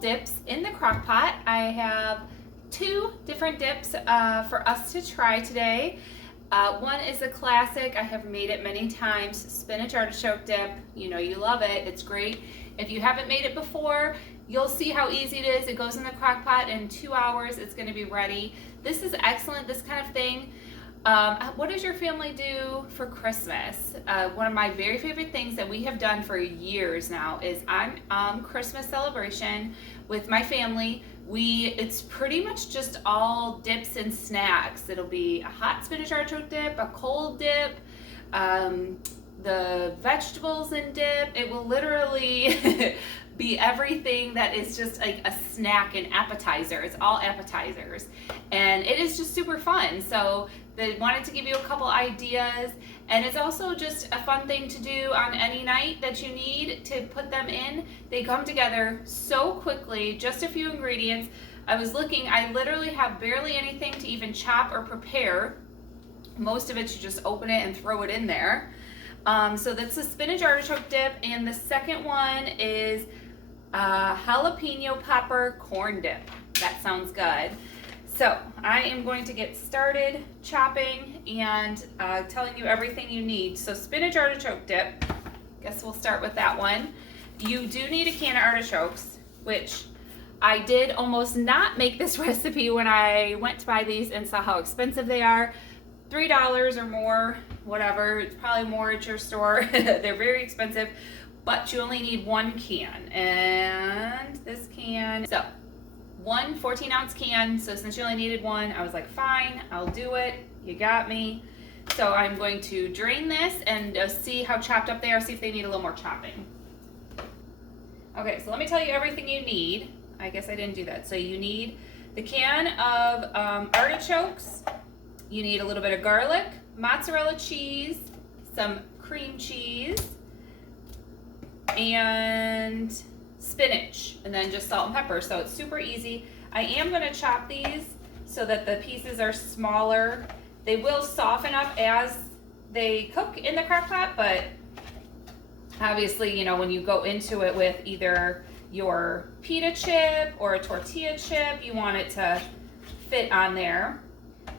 dips in the crock pot. I have 2 different dips for us to try today. One is a classic. I have made it many times, spinach artichoke dip. You know you love it. It's great. If you haven't made it before, you'll see how easy it is. It goes in the crock pot in 2 hours. It's going to be ready. This is excellent, this kind of thing. What does your family do for Christmas? One of my very favorite things that we have done for years now is on Christmas celebration with my family. It's pretty much just all dips and snacks. It'll be a hot spinach artichoke dip, a cold dip, the vegetables in dip. It will literally be everything that is just like a snack and appetizer. It's all appetizers, and it is just super fun. So they wanted to give you a couple ideas, and it's also just a fun thing to do on any night that you need to put them in. They come together so quickly, just a few ingredients. I was looking, I literally have barely anything to even chop or prepare. Most of it, you just open it and throw it in there. So that's the spinach artichoke dip, and the second one is jalapeno pepper corn dip. That sounds good. So I am going to get started chopping and telling you everything you need. So spinach artichoke dip, guess we'll start with that one. You do need a can of artichokes, which I did almost not make this recipe when I went to buy these and saw how expensive they are. $3 or more, whatever. It's probably more at your store. They're very expensive, but you only need 1 can. And this can, so 1 14-ounce can. So since you only needed 1, I was like, fine, I'll do it. You got me. So I'm going to drain this and see how chopped up they are, see if they need a little more chopping. Okay, so let me tell you everything you need. I guess I didn't do that. So you need the can of artichokes. You need a little bit of garlic, mozzarella cheese, some cream cheese, and spinach, and then just salt and pepper. So it's super easy. I am going to chop these so that the pieces are smaller. They will soften up as they cook in the crock pot, but obviously, you know, when you go into it with either your pita chip or a tortilla chip, you want it to fit on there.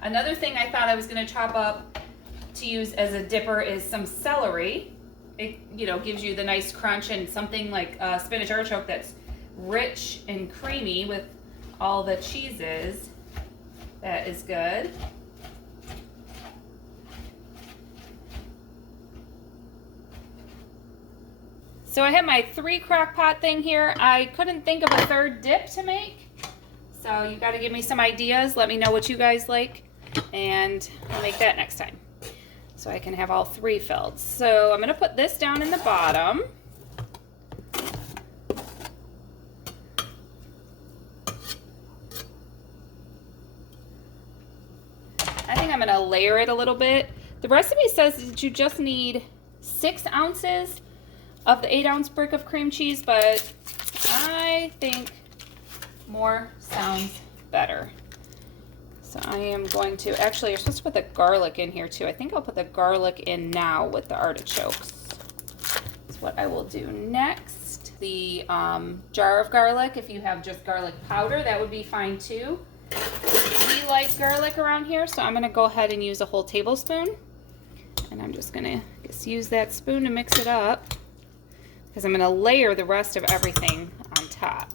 Another thing I thought I was going to chop up to use as a dipper is some celery. It, you know, gives you the nice crunch, and something like spinach artichoke that's rich and creamy with all the cheeses. That is good. So I have my 3 crock pot thing here. I couldn't think of a 3rd dip to make. So you got to give me some ideas. Let me know what you guys like, and I'll make that next time, so I can have all 3 filled. So I'm going to put this down in the bottom. I think I'm going to layer it a little bit. The recipe says that you just need 6 ounces of the 8-ounce brick of cream cheese, but I think more sounds better. So I am going to, actually you're supposed to put the garlic in here too. I think I'll put the garlic in now with the artichokes. That's what I will do next. The jar of garlic, if you have just garlic powder, that would be fine too. We like garlic around here, so I'm gonna go ahead and use a whole tablespoon. And I'm just gonna use that spoon to mix it up, because I'm gonna layer the rest of everything on top.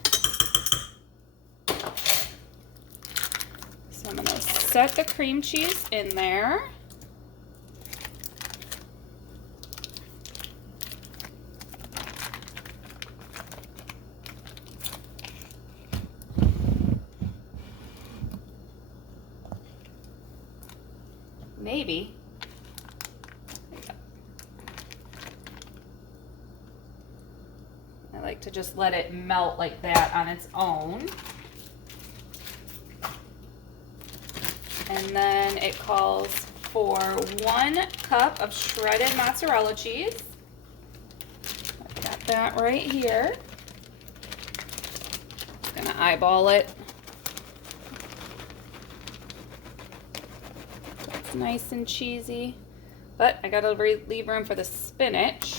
So I'm going to set the cream cheese in there. Maybe. I like to just let it melt like that on its own. And then it calls for 1 cup of shredded mozzarella cheese. I've got that right here. I'm gonna eyeball it. It's nice and cheesy, but I gotta leave room for the spinach.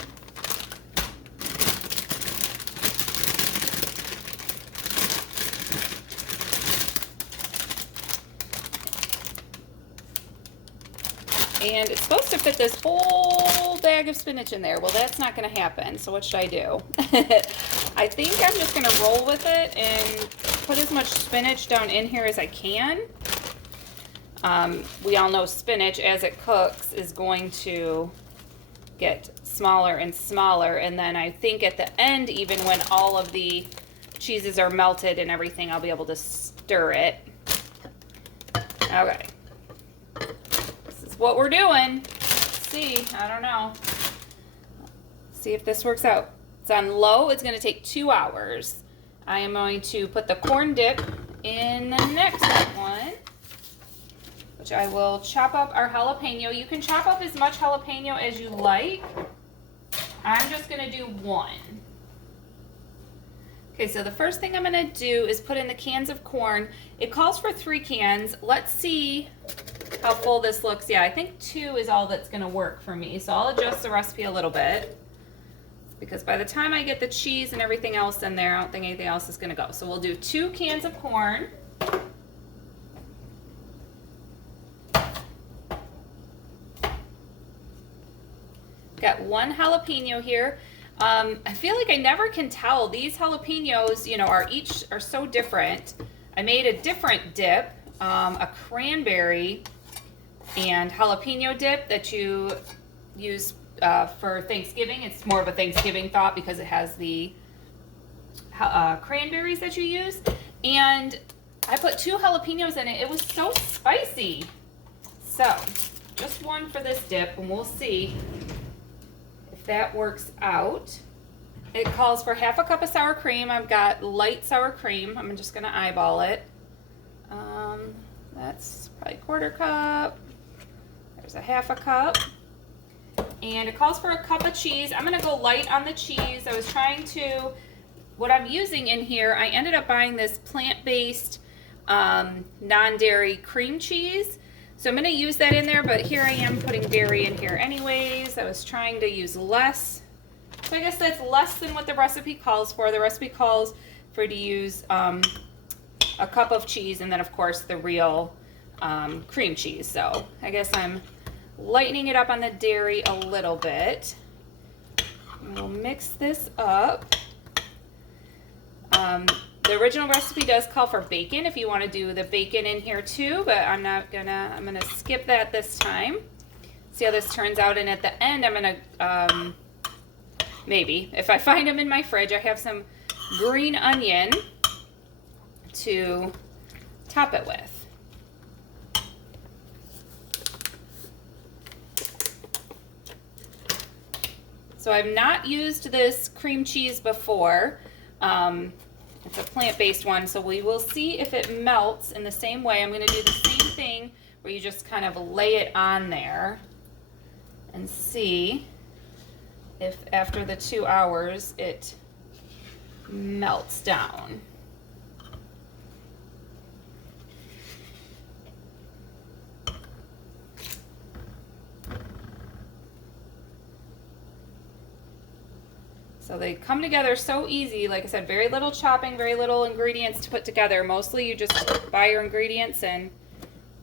And it's supposed to fit this whole bag of spinach in there. Well, that's not going to happen. So what should I do? I think I'm just going to roll with it and put as much spinach down in here as I can. We all know spinach, as it cooks, is going to get smaller and smaller. And then I think at the end, even when all of the cheeses are melted and everything, I'll be able to stir it. Okay. What we're doing. Let's see, I don't know. See if this works out. It's on low. It's going to take 2 hours. I am going to put the corn dip in the next one, which I will chop up our jalapeno. You can chop up as much jalapeno as you like. I'm just going to do 1. Okay, so the first thing I'm going to do is put in the cans of corn. It calls for 3 cans. Let's see how full this looks. Yeah, I think 2 is all that's going to work for me. So I'll adjust the recipe a little bit, because by the time I get the cheese and everything else in there, I don't think anything else is going to go. So we'll do 2 cans of corn. Got 1 jalapeno here. I feel like I never can tell. These jalapenos, you know, are so different. I made a different dip, a cranberry and jalapeno dip that you use for Thanksgiving. It's more of a Thanksgiving thought because it has the cranberries that you use. And I put 2 jalapenos in it. It was so spicy. So just 1 for this dip, and we'll see if that works out. It calls for 1/2 cup of sour cream. I've got light sour cream. I'm just gonna eyeball it. That's probably 1/4 cup. There's a 1/2 cup. And it calls for 1 cup of cheese. I'm gonna go light on the cheese. I was trying to, what I'm using in here, I ended up buying this plant-based non-dairy cream cheese. So I'm going to use that in there, but here I am putting dairy in here anyways. I was trying to use less. So I guess that's less than what the recipe calls for. The recipe calls for you to use a cup of cheese and then, of course, the real cream cheese. So I guess I'm lightening it up on the dairy a little bit. We'll mix this up. The original recipe does call for bacon if you want to do the bacon in here too, but I'm gonna skip that this time. See how this turns out, and at the end I'm gonna, maybe, if I find them in my fridge, I have some green onion to top it with. So I've not used this cream cheese before. It's a plant-based one, so we will see if it melts in the same way. I'm going to do the same thing where you just kind of lay it on there and see if after the 2 hours it melts down. So they come together so easy. Like I said, very little chopping, very little ingredients to put together. Mostly you just buy your ingredients and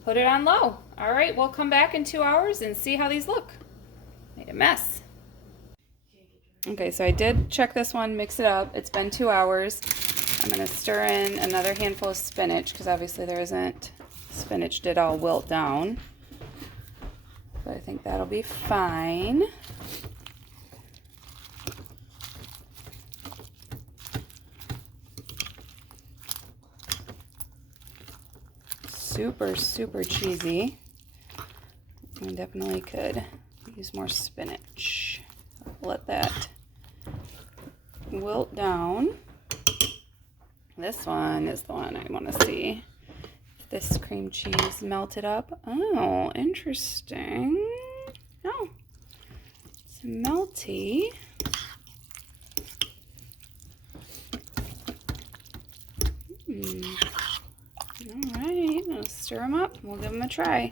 put it on low. All right, we'll come back in 2 hours and see how these look. Made a mess. Okay, so I did check this one, mix it up. It's been 2 hours. I'm gonna stir in another handful of spinach because obviously there isn't, spinach did all wilt down. But I think that'll be fine. Super, super cheesy. I definitely could use more spinach. Let that wilt down. This one is the one I want to see. This cream cheese melted up. Oh, interesting. Oh, it's melty. All right, let's stir them up. We'll give them a try.